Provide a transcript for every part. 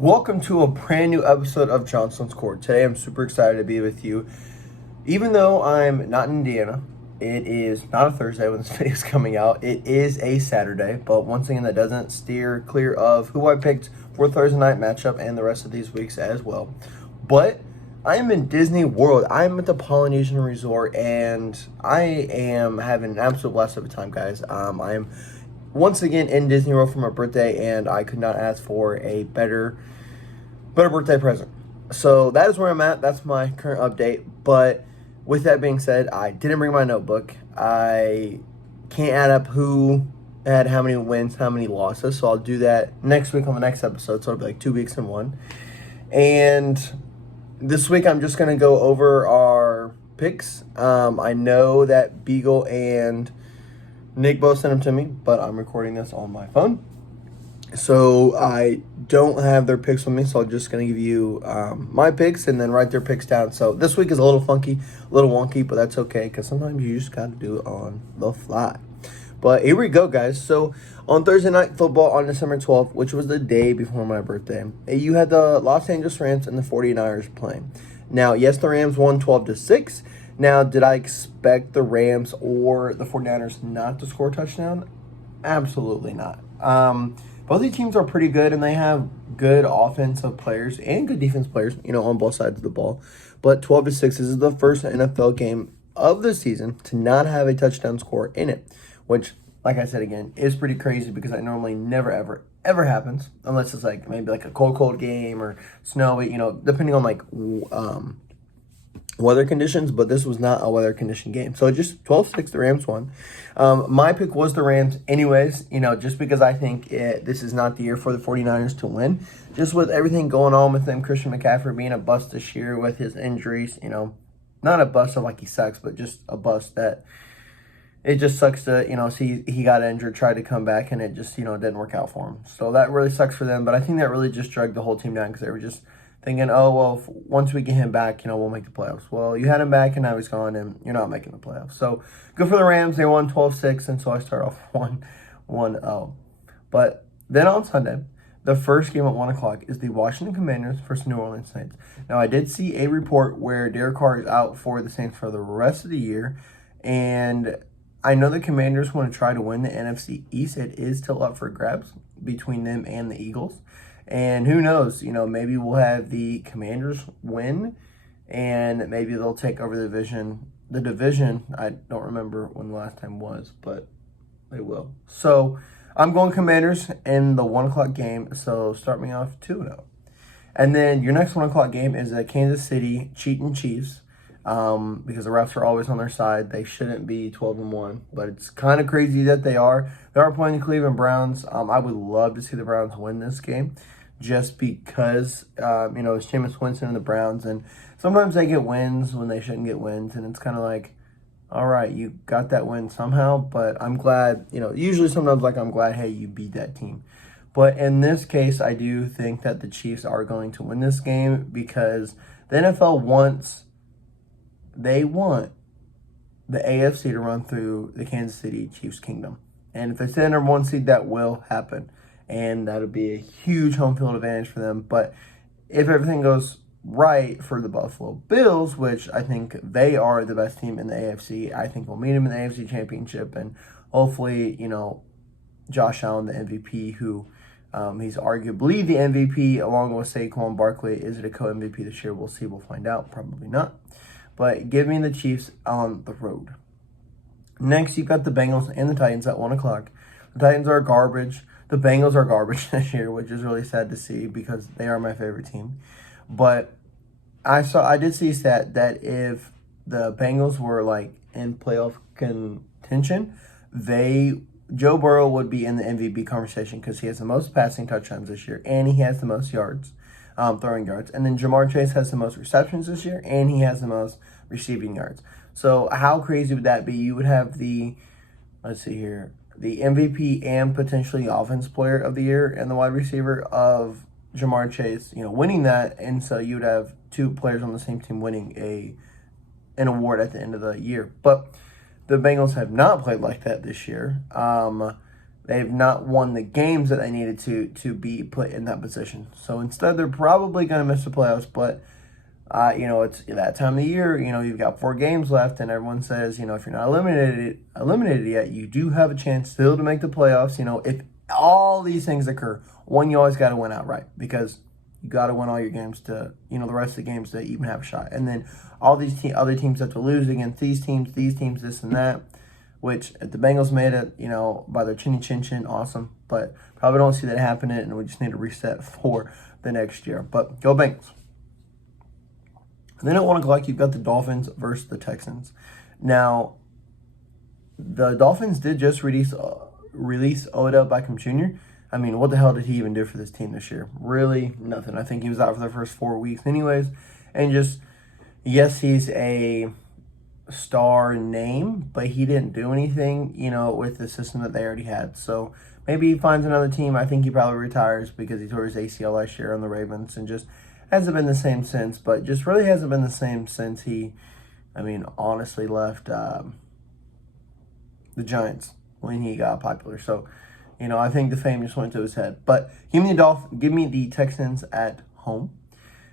Welcome to a brand new episode of Johnson's Court. Today I'm super excited to be with you. Even though I'm not in Indiana, it is not a Thursday when this video is coming out. It is a Saturday, but once again, that doesn't steer clear of who I picked for Thursday night matchup and the rest of these weeks as well. But I am in Disney World. I'm at the Polynesian Resort, and I am having an absolute blast of a time, guys. I am once again in Disney World for my birthday, and I could not ask for a better birthday present. So that is where I'm at. That's my current update. But with that being said, I didn't bring my notebook. I can't add up who had how many wins, how many losses. So I'll do that next week on the next episode. So it'll be like 2 weeks in one. And this week I'm just going to go over our picks. I know that Beagle and Nick both sent them to me, but I'm recording this on my phone. So I don't have their picks with me, so I'm just going to give you my picks and then write their picks down. So this week is a little funky, a little wonky, but that's okay because sometimes you just got to do it on the fly. But here we go, guys. So on Thursday Night Football on December 12th, which was the day before my birthday, you had the Los Angeles Rams and the 49ers playing. Now, yes, the Rams won 12-6. Now, did I expect the Rams or the 49ers not to score a touchdown? Absolutely not. Both these teams are pretty good, and they have good offensive players and good defense players, on both sides of the ball. But 12-6, this is the first NFL game of the season to not have a touchdown score in it, which, like I said again, is pretty crazy because that normally never, ever happens unless it's like maybe like a cold game or snowy, depending on like weather conditions, but this was not a weather condition game. So just 12-6, the Rams won. My pick was the Rams anyways, just because I think this is not the year for the 49ers to win. Just with everything going on with them, Christian McCaffrey being a bust this year with his injuries, not a bust of like he sucks, but just a bust that it just sucks to, see he got injured, tried to come back, and it just, didn't work out for him. So that really sucks for them, but I think that really just dragged the whole team down because they were just thinking, oh, well, once we get him back, we'll make the playoffs. Well, you had him back, and now he's gone, and you're not making the playoffs. So, good for the Rams. They won 12-6, and so I start off 1-0. But then on Sunday, the first game at 1 o'clock is the Washington Commanders versus New Orleans Saints. Now, I did see a report where Derek Carr is out for the Saints for the rest of the year, and I know the Commanders want to try to win the NFC East. It is still up for grabs between them and the Eagles. And who knows, maybe we'll have the Commanders win and maybe they'll take over the division. The division, I don't remember when the last time was, but they will. So I'm going Commanders in the 1 o'clock game. So start me off 2-0. And then your next 1 o'clock game is the Kansas City cheating Chiefs. Because the refs are always on their side. They shouldn't be 12-1, but it's kind of crazy that they are. They are playing the Cleveland Browns. I would love to see the Browns win this game just because, it's Jameis Winston and the Browns, and sometimes they get wins when they shouldn't get wins, and it's kind of like, all right, you got that win somehow, but I'm glad, usually sometimes like I'm glad, hey, you beat that team. But in this case, I do think that the Chiefs are going to win this game because the NFL wants the AFC to run through the Kansas City Chiefs kingdom. And if they stay number 1 seed, that will happen. And that'll be a huge home field advantage for them. But if everything goes right for the Buffalo Bills, which I think they are the best team in the AFC, I think we'll meet them in the AFC Championship. And hopefully, Josh Allen, the MVP, who he's arguably the MVP along with Saquon Barkley. Is it a co-MVP this year? We'll see. We'll find out. Probably not. But give me the Chiefs on the road. Next, you've got the Bengals and the Titans at 1 o'clock. The Titans are garbage. The Bengals are garbage this year, which is really sad to see because they are my favorite team. But I did see a stat that if the Bengals were like in playoff contention, Joe Burrow would be in the MVP conversation because he has the most passing touchdowns this year and he has the most yards. Throwing yards. And then Jamar Chase has the most receptions this year, and he has the most receiving yards. So how crazy would that be? You would have the MVP and potentially offense player of the year and the wide receiver of Jamar Chase, winning that. And so you would have 2 players on the same team winning an award at the end of the year. But the Bengals have not played like that this year. they've not won the games that they needed to be put in that position. So instead, they're probably going to miss the playoffs. But it's that time of the year. You've got 4 games left, and everyone says, if you're not eliminated yet, you do have a chance still to make the playoffs. If all these things occur, one, you always got to win outright because you got to win all your games to, the rest of the games to even have a shot. And then all these other teams have to lose against these teams, this and that. Which, if the Bengals made it, by their chin, awesome. But probably don't see that happening, and we just need to reset for the next year. But go Bengals. And then at 1 o'clock, you've got the Dolphins versus the Texans. Now, the Dolphins did just release Odell Beckham Jr. I mean, what the hell did he even do for this team this year? Really, nothing. I think he was out for the first 4 weeks anyways. And yes, he's a star name, but he didn't do anything, with the system that they already had. So maybe he finds another team. I think he probably retires because he tore his ACL last year on the Ravens and just hasn't been the same since. But just really hasn't been the same since he, honestly left the Giants when he got popular. So, I think the fame just went to his head. But give me the Texans at home.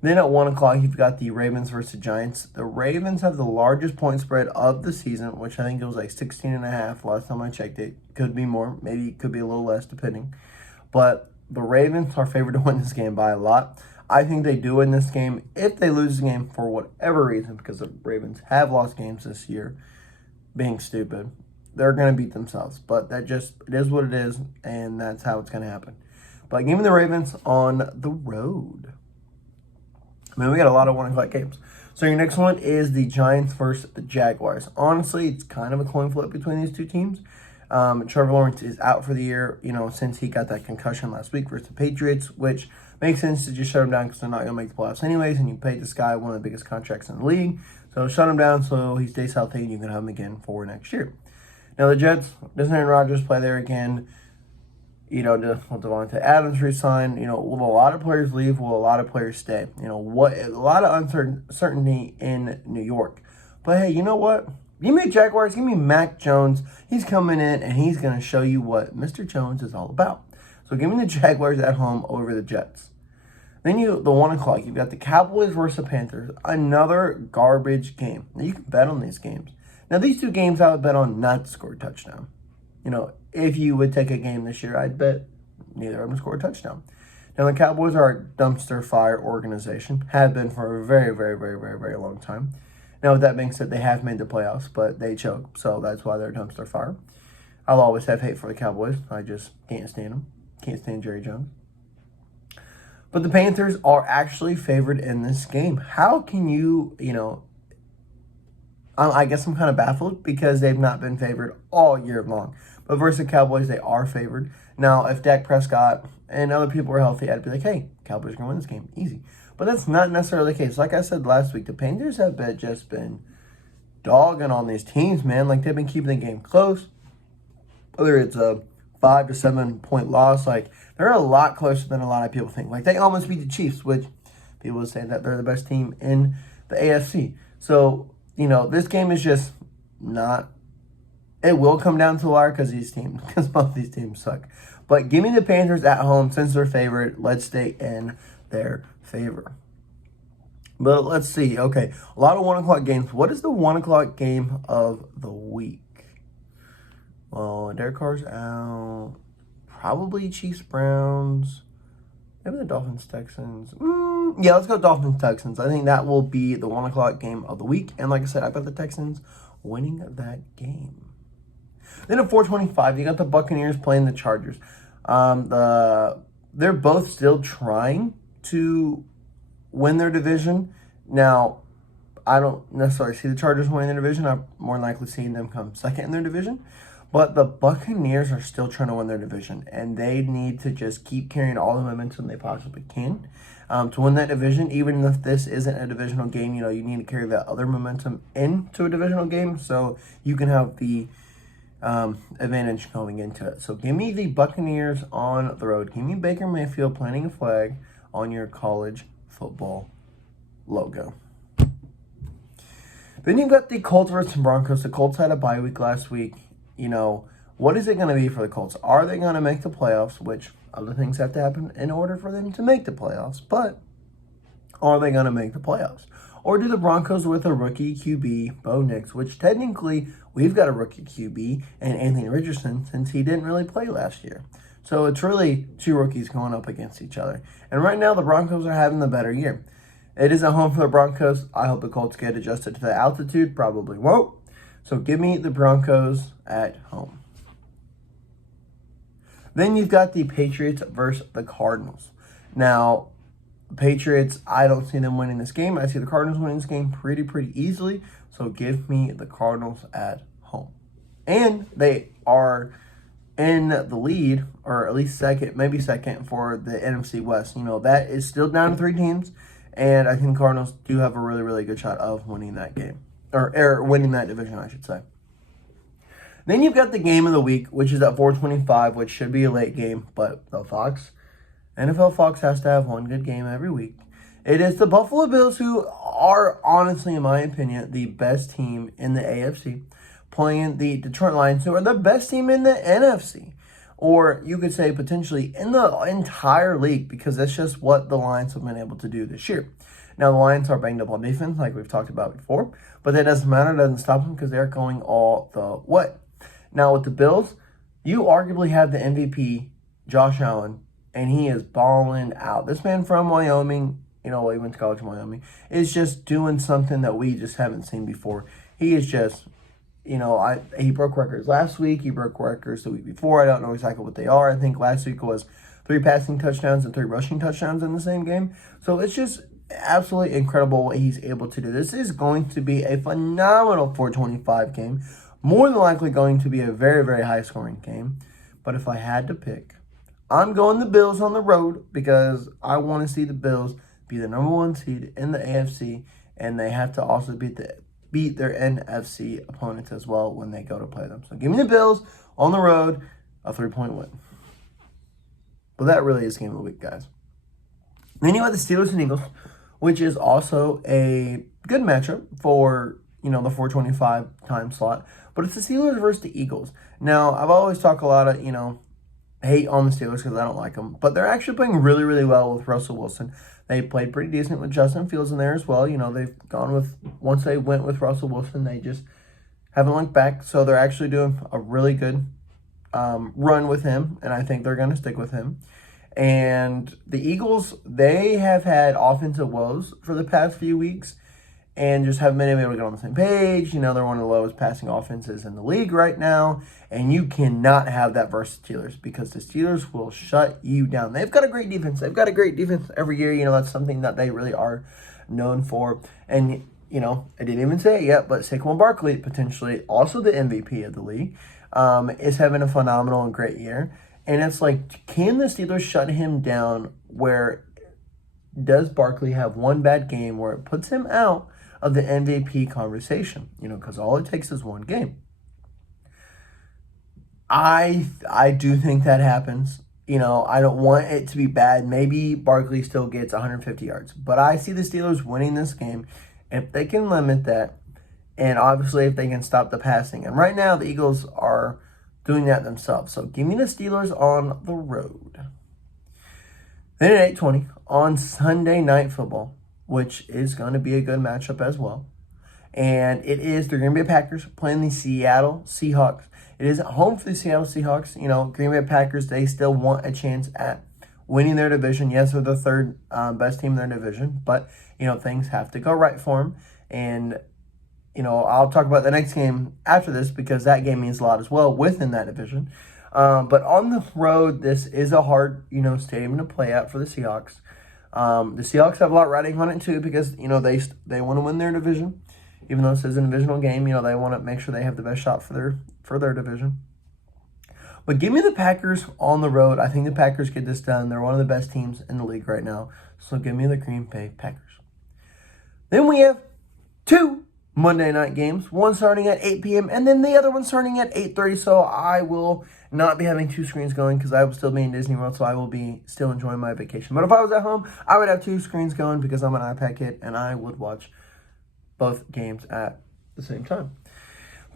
Then at 1 o'clock, you've got the Ravens versus Giants. The Ravens have the largest point spread of the season, which I think it was like 16.5 last time I checked it. Could be more. Maybe it could be a little less, depending. But the Ravens are favored to win this game by a lot. I think they do win this game. If they lose the game for whatever reason, because the Ravens have lost games this year, being stupid, they're going to beat themselves. But it is what it is, and that's how it's going to happen. But give me the Ravens on the road. We got a lot of 1 o'clock games. So your next one is the Giants versus the Jaguars. Honestly, it's kind of a coin flip between these two teams. Trevor Lawrence is out for the year, since he got that concussion last week versus the Patriots, which makes sense to just shut him down because they're not going to make the playoffs anyways, and you paid this guy one of the biggest contracts in the league. So shut him down so he stays healthy and you can have him again for next year. Now the Jets, doesn't Aaron Rodgers play there again? Will Devontae Adams resign? Will a lot of players leave? Will a lot of players stay? A lot of uncertainty in New York. But hey, you know what? Give me the Jaguars. Give me Mac Jones. He's coming in, and he's going to show you what Mr. Jones is all about. So give me the Jaguars at home over the Jets. Then the 1 o'clock, you've got the Cowboys versus the Panthers. Another garbage game. Now, you can bet on these games. Now, these two games I would bet on not to score a touchdown. If you would take a game this year, I'd bet neither of them score a touchdown. Now, the Cowboys are a dumpster fire organization, have been for a very, very, very, very, very long time. Now, with that being said, they have made the playoffs, but they choke, so that's why they're a dumpster fire. I'll always have hate for the Cowboys. I just can't stand them. Can't stand Jerry Jones. But the Panthers are actually favored in this game. How can you, I guess I'm kind of baffled because they've not been favored all year long. But versus the Cowboys, they are favored. Now, if Dak Prescott and other people are healthy, I'd be like, hey, Cowboys are going to win this game. Easy. But that's not necessarily the case. Like I said last week, the Panthers have just been dogging on these teams, man. Like, they've been keeping the game close. Whether it's a 5 to 7 point loss, like, they're a lot closer than a lot of people think. Like, they almost beat the Chiefs, which people would say that they're the best team in the AFC. So, this game is just not. It will come down to the wire because both these teams suck. But give me the Panthers at home since they're favored. Let's stay in their favor. But let's see. Okay, a lot of 1 o'clock games. What is the 1 o'clock game of the week? Well, Derek Carr's out. Probably Chiefs, Browns. Maybe the Dolphins, Texans. Yeah, let's go Dolphins, Texans. I think that will be the 1 o'clock game of the week. And like I said, I bet the Texans winning that game. Then at 4:25, you got the Buccaneers playing the Chargers. They're both still trying to win their division. Now, I don't necessarily see the Chargers winning their division. I'm more likely seeing them come second in their division. But the Buccaneers are still trying to win their division, and they need to just keep carrying all the momentum they possibly can to win that division. Even if this isn't a divisional game, you need to carry that other momentum into a divisional game so you can have the advantage going into it. So give me the Buccaneers on the road. Give me Baker Mayfield planting a flag on your college football logo. Then you've got the Colts versus Broncos. The Colts had a bye week last week. What is it going to be for the Colts? Are they going to make the playoffs, which other things have to happen in order for them to make the playoffs, but are they going to make the playoffs? Or do the Broncos with a rookie QB, Bo Nix, which technically we've got a rookie QB, and Anthony Richardson, since he didn't really play last year. So it's really two rookies going up against each other. And right now, the Broncos are having the better year. It is at home for the Broncos. I hope the Colts get adjusted to the altitude. Probably won't. So give me the Broncos at home. Then you've got the Patriots versus the Cardinals. Now, Patriots, I don't see them winning this game. I see the Cardinals winning this game pretty easily. So give me the Cardinals at home. And they are in the lead, or at least second, maybe second, for the NFC West. That is still down to 3 teams. And I think the Cardinals do have a really good shot of winning that game. Or winning that division, I should say. Then you've got the game of the week, which is at 4:25, which should be a late game. But the NFL Fox has to have one good game every week. It is the Buffalo Bills, who are, honestly, in my opinion, the best team in the AFC, playing the Detroit Lions, who are the best team in the NFC. Or you could say potentially in the entire league, because that's just what the Lions have been able to do this year. Now, the Lions are banged up on defense, like we've talked about before, but that doesn't matter. It doesn't stop them because they're going all the way. Now, with the Bills, you arguably have the MVP, Josh Allen, and he is balling out. This man from Wyoming, he went to college in Wyoming, is just doing something that we just haven't seen before. He is just, he broke records last week. He broke records the week before. I don't know exactly what they are. I think last week was 3 passing touchdowns and 3 rushing touchdowns in the same game. So it's just absolutely incredible what he's able to do. This is going to be a phenomenal 425 game. More than likely going to be a very high scoring game. But if I had to pick, I'm going the Bills on the road because I want to see the Bills be the number 1 seed in the AFC, and they have to also beat their NFC opponents as well when they go to play them. So give me the Bills on the road, a 3-point win. But that really is game of the week, guys. Then you have the Steelers and Eagles, which is also a good matchup for, the 425 time slot. But it's the Steelers versus the Eagles. Now, I've always talked a lot of, hate on the Steelers because I don't like them. But they're actually playing really well with Russell Wilson. They played pretty decent with Justin Fields in there as well. They've gone with, once they went with Russell Wilson, they just haven't looked back. So they're actually doing a really good run with him. And I think they're going to stick with him. And the Eagles, they have had offensive woes for the past few weeks and just haven't been able to get on the same page. They're one of the lowest passing offenses in the league right now. And you cannot have that versus the Steelers because the Steelers will shut you down. They've got a great defense. They've got a great defense every year. That's something that they really are known for. And, I didn't even say it yet, but Saquon Barkley, potentially also the MVP of the league, is having a phenomenal and great year. And it's like, can the Steelers shut him down? Where does Barkley have one bad game where it puts him out of the MVP conversation? Because all it takes is one game. I do think that happens. I don't want it to be bad. Maybe Barkley still gets 150 yards. But I see the Steelers winning this game if they can limit that. And obviously if they can stop the passing. And right now the Eagles are doing that themselves. So give me the Steelers on the road. Then at 8:20 on Sunday Night Football, which is going to be a good matchup as well. And it is the Green Bay Packers playing the Seattle Seahawks. It is at home for the Seattle Seahawks. Green Bay Packers, they still want a chance at winning their division. Yes, they're the third best team in their division. But, things have to go right for them. And, I'll talk about the next game after this because that game means a lot as well within that division. But on the road, this is a hard, stadium to play at for the Seahawks. The Seahawks have a lot riding on it too because, they want to win their division. Even though this is a divisional game, they want to make sure they have the best shot for their division. But give me the Packers on the road. I think the Packers get this done. They're one of the best teams in the league right now. So give me the Green Bay Packers. Then we have 2 Monday night games. One starting at 8 p.m. and then the other one starting at 8:30. So I will not be having 2 screens going because I will still be in Disney World. So I will be still enjoying my vacation. But if I was at home, I would have 2 screens going because I'm an iPad kid and I would watch both games at the same time.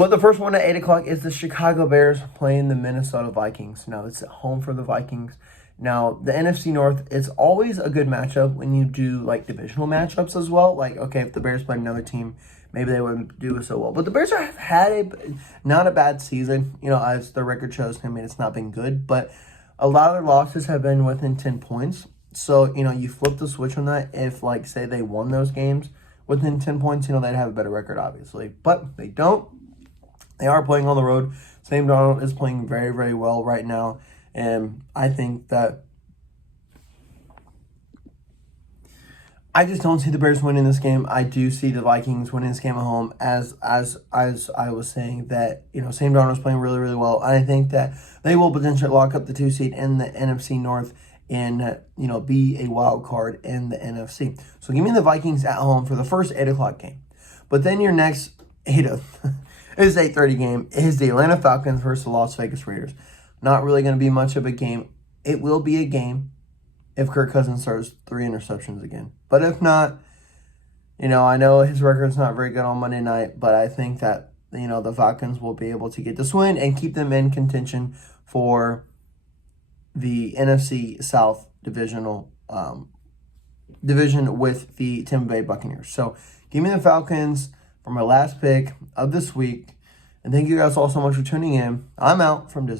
But the first one at 8 o'clock is the Chicago Bears playing the Minnesota Vikings. Now, it's at home for the Vikings. Now, the NFC North, it's always a good matchup when you do, like, divisional matchups as well. Like, okay, if the Bears played another team, maybe they wouldn't do so well. But the Bears have had not a bad season, as the record shows. I mean, it's not been good, but a lot of their losses have been within 10 points. So, you flip the switch on that. If, like, say they won those games within 10 points, they'd have a better record, obviously. But they don't. They are playing on the road. Sam Darnold is playing very, very well right now. And I think that I just don't see the Bears winning this game. I do see the Vikings winning this game at home, as I was saying that, Sam Darnold is playing really, really well. And I think that they will potentially lock up the 2 seed in the NFC North and, be a wild card in the NFC. So give me the Vikings at home for the first 8 o'clock game. But then your next 8:30 game is the Atlanta Falcons versus the Las Vegas Raiders. Not really going to be much of a game. It will be a game if Kirk Cousins throws 3 interceptions again. But if not, I know his record's not very good on Monday night, but I think that, the Falcons will be able to get this win and keep them in contention for the NFC South division with the Tampa Bay Buccaneers. So give me the Falcons for my last pick of this week. And thank you guys all so much for tuning in. I'm out from Disney.